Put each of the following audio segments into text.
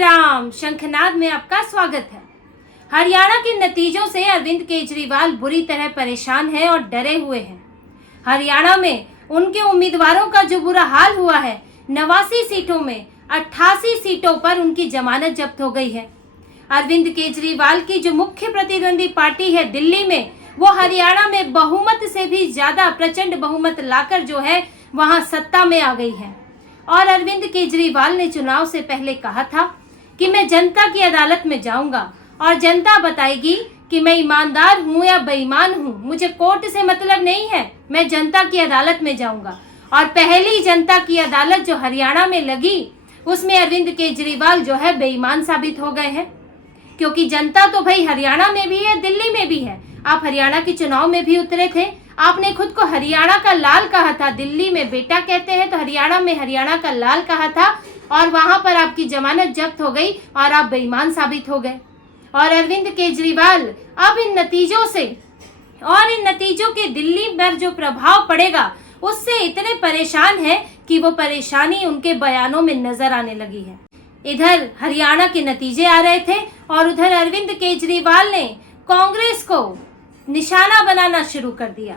राम। शंखनाद में आपका स्वागत है। हरियाणा के नतीजों से अरविंद केजरीवाल बुरी तरह परेशान हैं और डरे हुए हैं। हरियाणा में उनके उम्मीदवारों का जो बुरा हाल हुआ है, 89 सीटों में 88 सीटों पर उनकी जमानत जब्त हो गई है। अरविंद केजरीवाल की जो मुख्य प्रतिद्वंदी पार्टी है दिल्ली में, वो हरियाणा में बहुमत से भी ज्यादा प्रचंड बहुमत लाकर जो है वहां सत्ता में आ गई है। और अरविंद केजरीवाल ने चुनाव से पहले कहा था कि मैं जनता की अदालत में जाऊंगा और जनता बताएगी कि मैं ईमानदार हूं या बेईमान हूं। मुझे कोर्ट से मतलब नहीं है, मैं जनता की अदालत में जाऊंगा। और पहली जनता की अदालत जो हरियाणा में लगी, उसमें अरविंद केजरीवाल जो है बेईमान साबित हो गए हैं, क्योंकि जनता तो भाई हरियाणा में भी है, दिल्ली में भी है। आप हरियाणा के चुनाव में भी उतरे थे, आपने खुद को हरियाणा का लाल कहा था। दिल्ली में बेटा कहते हैं तो हरियाणा में हरियाणा का लाल कहा था, और वहां पर आपकी जमानत जब्त हो गई और आप बेईमान साबित हो गए। और अरविंद केजरीवाल अब इन नतीजों से और इन नतीजों के दिल्ली पर जो प्रभाव पड़ेगा उससे इतने परेशान है कि वो परेशानी उनके बयानों में नजर आने लगी है। इधर हरियाणा के नतीजे आ रहे थे और उधर अरविंद केजरीवाल ने कांग्रेस को निशाना बनाना शुरू कर दिया।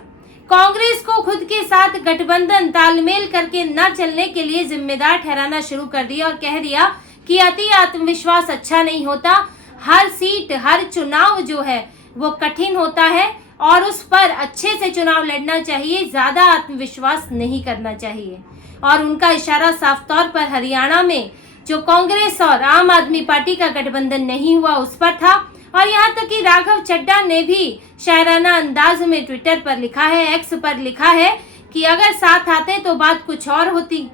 कांग्रेस को खुद के साथ गठबंधन तालमेल करके न चलने के लिए जिम्मेदार ठहराना शुरू कर दिया और कह दिया कि अति आत्मविश्वास अच्छा नहीं होता। हर सीट, हर चुनाव जो है वो कठिन होता है और उस पर अच्छे से चुनाव लड़ना चाहिए, ज्यादा आत्मविश्वास नहीं करना चाहिए। और उनका इशारा साफ तौर पर हरियाणा में जो कांग्रेस और आम आदमी पार्टी का गठबंधन नहीं हुआ उस पर था। और यहाँ तक कि राघव चड्ढा ने भी शायराना अंदाज में ट्विटर पर लिखा है, एक्स पर लिखा है कि अगर साथ आते तो बात कुछ और होती।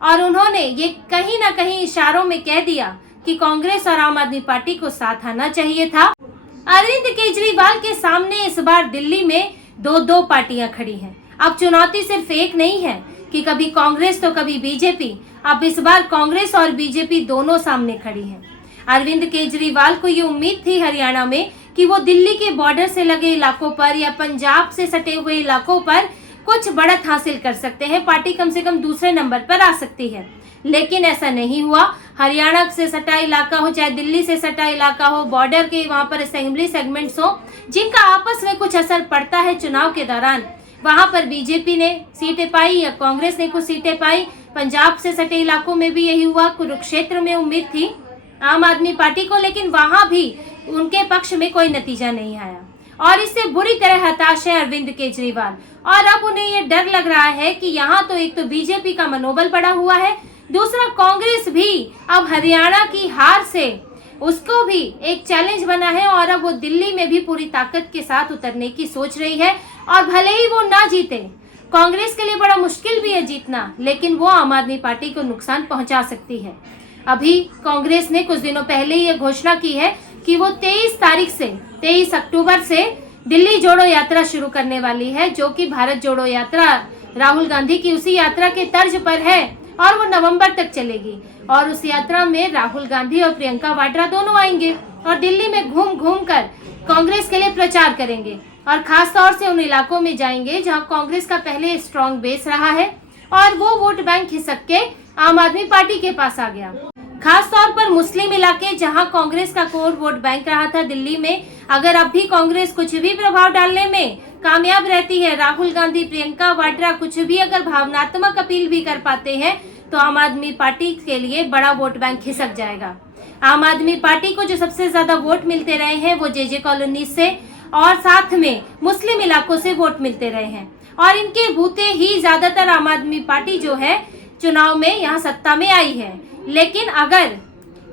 और उन्होंने ये कहीं ना कहीं इशारों में कह दिया कि कांग्रेस और आम आदमी पार्टी को साथ आना चाहिए था। अरविंद केजरीवाल के सामने इस बार दिल्ली में दो पार्टियां खड़ी हैं। अब चुनौती सिर्फ एक नहीं है कि कभी कांग्रेस तो कभी बीजेपी। अब इस बार कांग्रेस और बीजेपी दोनों सामने खड़ी हैं। अरविंद केजरीवाल को ये उम्मीद थी हरियाणा में कि वो दिल्ली के बॉर्डर से लगे इलाकों पर या पंजाब से सटे हुए इलाकों पर कुछ बढ़त हासिल कर सकते हैं, पार्टी कम से कम दूसरे नंबर पर आ सकती है। लेकिन ऐसा नहीं हुआ। हरियाणा से सटा इलाका हो चाहे दिल्ली से सटा इलाका हो, बॉर्डर के वहां पर असेंबली सेगमेंट्स हो जिनका आपस में कुछ असर पड़ता है चुनाव के दौरान, वहां पर बीजेपी ने सीटें पाई या कांग्रेस ने कुछ सीटें पाई। पंजाब से सटे इलाकों में भी यही हुआ। कुरुक्षेत्र में उम्मीद थी आम आदमी पार्टी को, लेकिन वहां भी उनके पक्ष में कोई नतीजा नहीं आया और इससे बुरी तरह हताश है अरविंद केजरीवाल। और अब उन्हें ये डर लग रहा है कि यहाँ तो एक तो बीजेपी का मनोबल बढ़ा हुआ है, दूसरा कांग्रेस भी अब हरियाणा की हार से उसको भी एक चैलेंज बना है और अब वो दिल्ली में भी पूरी ताकत के साथ उतरने की सोच रही है। और भले ही वो ना जीते, कांग्रेस के लिए बड़ा मुश्किल भी है जीतना, लेकिन वो आम आदमी पार्टी को नुकसान पहुंचा सकती है। अभी कांग्रेस ने कुछ दिनों पहले ये घोषणा की है कि वो 23 अक्टूबर से दिल्ली जोड़ो यात्रा शुरू करने वाली है, जो कि भारत जोड़ो यात्रा राहुल गांधी की उसी यात्रा के तर्ज पर है और वो नवंबर तक चलेगी। और उस यात्रा में राहुल गांधी और प्रियंका वाड्रा दोनों आएंगे और दिल्ली में घूम घूम कर कांग्रेस के लिए प्रचार करेंगे और खास तौर से उन इलाकों में जाएंगे जहां कांग्रेस का पहले स्ट्रॉन्ग बेस रहा है और वो वोट बैंक खिसक के आम आदमी पार्टी के पास आ गया। खास तौर पर मुस्लिम इलाके जहां कांग्रेस का कोर वोट बैंक रहा था दिल्ली में, अगर अब भी कांग्रेस कुछ भी प्रभाव डालने में कामयाब रहती है, राहुल गांधी, प्रियंका वाड्रा कुछ भी अगर भावनात्मक अपील भी कर पाते हैं, तो आम आदमी पार्टी के लिए बड़ा वोट बैंक खिसक जाएगा। आम आदमी पार्टी को जो सबसे ज्यादा वोट मिलते रहे हैं वो जे कॉलोनी से और साथ में मुस्लिम इलाकों से वोट मिलते रहे हैं और इनके बूते ही ज्यादातर आम आदमी पार्टी जो है चुनाव में यहाँ सत्ता में आई है। लेकिन अगर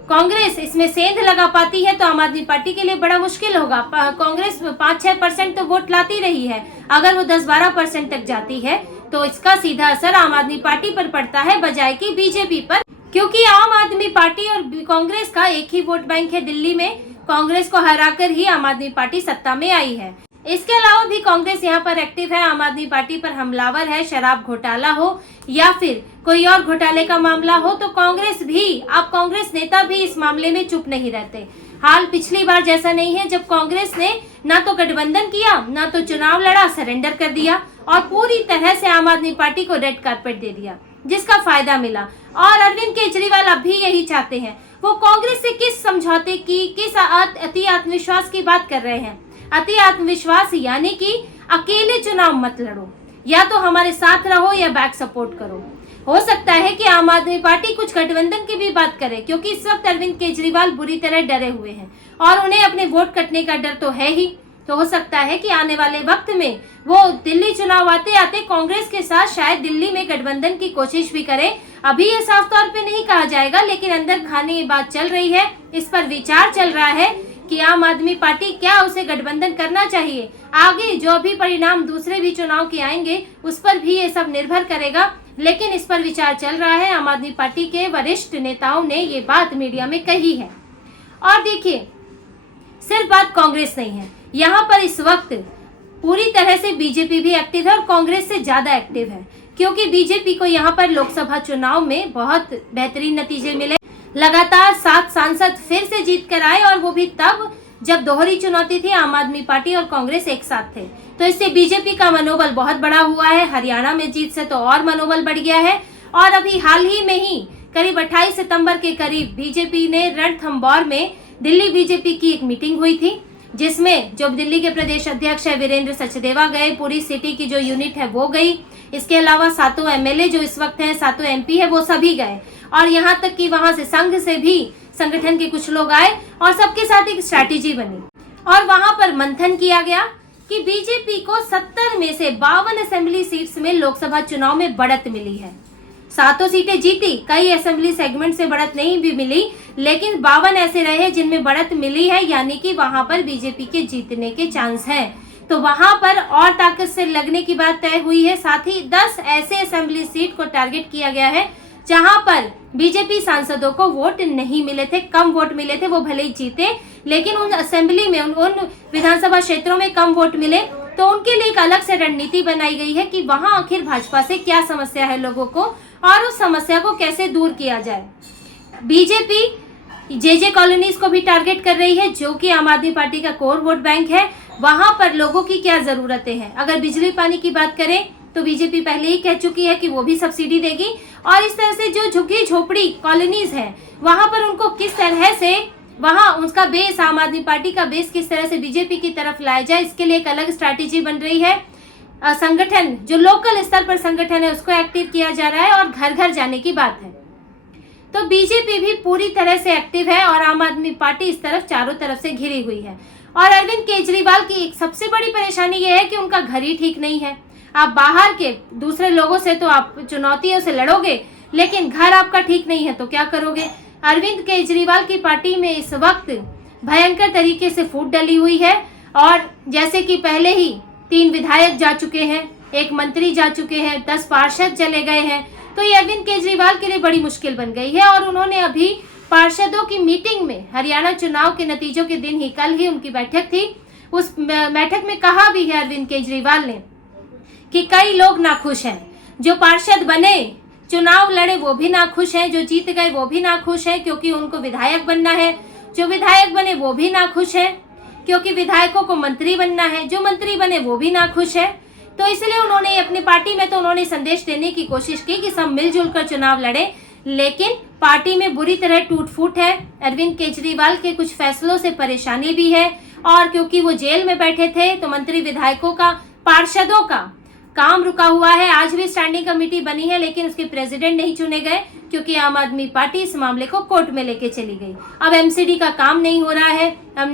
कांग्रेस इसमें सेंध लगा पाती है तो आम आदमी पार्टी के लिए बड़ा मुश्किल होगा। कांग्रेस 5-6% तो वोट लाती रही है, अगर वो 10-12% तक जाती है तो इसका सीधा असर आम आदमी पार्टी पर पड़ता है बजाय कि बीजेपी पर, क्योंकि आम आदमी पार्टी और कांग्रेस का एक ही वोट बैंक है दिल्ली में। कांग्रेस को हराकर ही आम आदमी पार्टी सत्ता में आई है। इसके अलावा भी कांग्रेस यहाँ पर एक्टिव है, आम आदमी पार्टी पर हमलावर है। शराब घोटाला हो या फिर कोई और घोटाले का मामला हो तो कांग्रेस भी, अब कांग्रेस नेता भी इस मामले में चुप नहीं रहते। हाल पिछली बार जैसा नहीं है जब कांग्रेस ने ना तो गठबंधन किया ना तो चुनाव लड़ा, सरेंडर कर दिया और पूरी तरह से आम आदमी पार्टी को रेड कारपेट दे दिया, जिसका फायदा मिला। और अरविंद केजरीवाल अब भी यही चाहते हैं वो कांग्रेस से किस समझौते की, किस अति आत्मविश्वास की बात कर रहे हैं। अति आत्मविश्वास यानी कि अकेले चुनाव मत लड़ो, या तो हमारे साथ रहो या बैक सपोर्ट करो। हो सकता है कि आम आदमी पार्टी कुछ गठबंधन की भी बात करे, क्योंकि इस वक्त अरविंद केजरीवाल बुरी तरह डरे हुए हैं और उन्हें अपने वोट कटने का डर तो है ही। तो हो सकता है कि आने वाले वक्त में वो दिल्ली चुनाव आते आते कांग्रेस के साथ शायद दिल्ली में गठबंधन की कोशिश भी करे। अभी ये साफ तौर पे नहीं कहा जाएगा, लेकिन अंदर खाने ये बात चल रही है, इस पर विचार चल रहा है कि आम आदमी पार्टी क्या उसे गठबंधन करना चाहिए। आगे जो भी परिणाम दूसरे भी चुनाव के आएंगे उस पर भी ये सब निर्भर करेगा, लेकिन इस पर विचार चल रहा है। आम आदमी पार्टी के वरिष्ठ नेताओं ने ये बात मीडिया में कही है। और देखिए, सिर्फ बात कांग्रेस नहीं है, यहाँ पर इस वक्त पूरी तरह से बीजेपी भी एक्टिव है और कांग्रेस से ज्यादा एक्टिव है, क्योंकि बीजेपी को यहाँ पर लोकसभा चुनाव में बहुत बेहतरीन नतीजे मिले। लगातार 7 सांसद फिर से जीत कर आए, और वो भी तब जब दोहरी चुनौती थी, आम आदमी पार्टी और कांग्रेस एक साथ थे। तो इससे बीजेपी का मनोबल बहुत बड़ा हुआ है। हरियाणा में जीत से तो और मनोबल बढ़ गया है। और अभी हाल ही में ही करीब 28 सितंबर के करीब बीजेपी ने रणथंभौर में दिल्ली बीजेपी की एक मीटिंग हुई थी, जिसमें जो दिल्ली के प्रदेश अध्यक्ष है वीरेंद्र सचदेवा गए, पूरी सिटी की जो यूनिट है वो गई, इसके अलावा 7 एमएलए जो इस वक्त हैं, 7 एमपी है, वो सभी गए। और यहाँ तक कि वहां से संघ से भी संगठन के कुछ लोग आए और सबके साथ एक स्ट्रैटेजी बनी। और वहां पर मंथन किया गया कि बीजेपी को 70 में से 52 असेंबली सीट्स में लोकसभा चुनाव में बढ़त मिली है। 7 सीटें जीती, कई असेंबली सेगमेंट से बढ़त नहीं भी मिली, लेकिन 52 ऐसे रहे जिनमें बढ़त मिली है, यानी कि वहां पर बीजेपी के जीतने के चांस हैं। तो वहां पर और ताकत से लगने की बात तय हुई है। साथ ही 10 ऐसे असेंबली सीट को टारगेट किया गया है जहां पर बीजेपी सांसदों को वोट नहीं मिले थे, कम वोट मिले थे। वो भले ही जीते, लेकिन उन असेंबली में, उन विधानसभा क्षेत्रों में कम वोट मिले, तो उनके लिए एक अलग से रणनीति बनाई गई है कि वहां आखिर भाजपा से क्या समस्या है लोगों को और उस समस्या को कैसे दूर किया जाए। बीजेपी जेजे कॉलोनीज को भी टारगेट कर रही है, जो कि आम आदमी पार्टी का कोर वोट बैंक है। वहां पर लोगों की क्या जरूरतें हैं, अगर बिजली पानी की बात करें तो बीजेपी पहले ही कह चुकी है कि वो भी सब्सिडी देगी। और इस तरह से जो झुग्गी झोपड़ी कॉलोनीज हैं, वहां पर उनको किस तरह से, वहां उसका बेस, आम आदमी पार्टी का बेस किस तरह से बीजेपी की तरफ लाया जाए, इसके लिए एक अलग स्ट्रैटेजी बन रही है। संगठन, जो लोकल स्तर पर संगठन है, उसको एक्टिव किया जा रहा है और घर घर जाने की बात है। तो बीजेपी भी पूरी तरह से एक्टिव है और आम आदमी पार्टी इस तरफ चारों तरफ से घिरी हुई है। और अरविंद केजरीवाल की एक सबसे बड़ी परेशानी यह है कि उनका घर ही ठीक नहीं है। आप बाहर के दूसरे लोगों से तो आप चुनौतियों से लड़ोगे, लेकिन घर आपका ठीक नहीं है तो क्या करोगे। अरविंद केजरीवाल की पार्टी में इस वक्त भयंकर तरीके से फूट डली हुई है, और जैसे कि पहले ही 3 विधायक जा चुके हैं, 1 मंत्री जा चुके हैं, 10 पार्षद चले गए हैं। तो ये अरविंद केजरीवाल के लिए बड़ी मुश्किल बन गई है। और उन्होंने अभी पार्षदों की मीटिंग में, हरियाणा चुनाव के नतीजों के दिन ही, कल ही उनकी बैठक थी, उस बैठक में कहा भी है अरविंद केजरीवाल ने कि कई लोग नाखुश हैं। जो पार्षद बने, चुनाव लड़े, वो भी नाखुश हैं, जो जीत गए वो भी नाखुश हैं क्योंकि उनको विधायक बनना है, जो विधायक बने वो भी नाखुश हैं क्योंकि विधायकों को मंत्री बनना है, जो मंत्री बने वो भी नाखुश है। तो इसलिए उन्होंने अपनी पार्टी में तो उन्होंने संदेश देने की कोशिश की कि सब मिलजुल कर चुनाव लड़े, लेकिन पार्टी में बुरी तरह टूट फूट है। अरविंद केजरीवाल के कुछ फैसलों से परेशानी भी है, और क्योंकि वो जेल में बैठे थे तो मंत्री विधायकों का, पार्षदों का काम रुका हुआ है। आज भी स्टैंडिंग कमेटी बनी है, लेकिन उसके प्रेसिडेंट नहीं चुने गए क्योंकि आम आदमी पार्टी इस मामले को कोर्ट में लेके चली गई। अब एमसीडी का काम नहीं हो रहा है, अब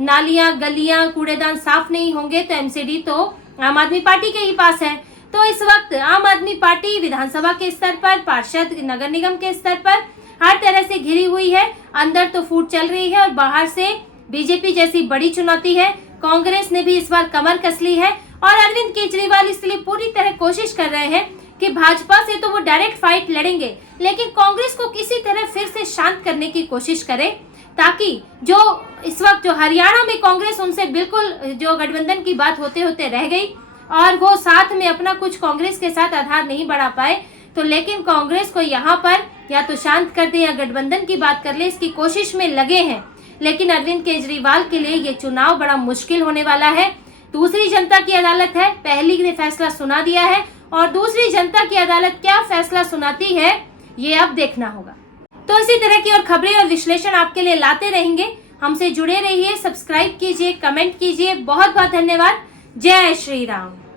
नालियां, गलियां, कूड़ेदान साफ नहीं होंगे तो एमसीडी तो आम आदमी पार्टी के ही पास है। तो इस वक्त आम आदमी पार्टी विधानसभा के स्तर पर, पार्षद, नगर निगम के स्तर पर हर तरह से घिरी हुई है। अंदर तो फूट चल रही है और बाहर से बीजेपी जैसी बड़ी चुनौती है। कांग्रेस ने भी इस बार कमर कस ली है और अरविंद केजरीवाल इसलिए पूरी तरह कोशिश कर रहे हैं कि भाजपा से तो वो डायरेक्ट फाइट लड़ेंगे, लेकिन कांग्रेस को किसी तरह फिर से शांत करने की कोशिश करें, ताकि जो इस वक्त जो हरियाणा में कांग्रेस, उनसे बिल्कुल जो गठबंधन की बात होते होते रह गई और वो साथ में अपना कुछ कांग्रेस के साथ आधार नहीं बढ़ा पाए, तो लेकिन कांग्रेस को यहाँ पर या तो शांत कर दे या गठबंधन की बात कर ले, इसकी कोशिश में लगे हैं। लेकिन अरविंद केजरीवाल के लिए ये चुनाव बड़ा मुश्किल होने वाला है। दूसरी जनता की अदालत है, पहली ने फैसला सुना दिया है और दूसरी जनता की अदालत क्या फैसला सुनाती है, ये अब देखना होगा। तो इसी तरह की और खबरें और विश्लेषण आपके लिए लाते रहेंगे। हमसे जुड़े रहिए, सब्सक्राइब कीजिए, कमेंट कीजिए। बहुत बहुत धन्यवाद। जय श्री राम।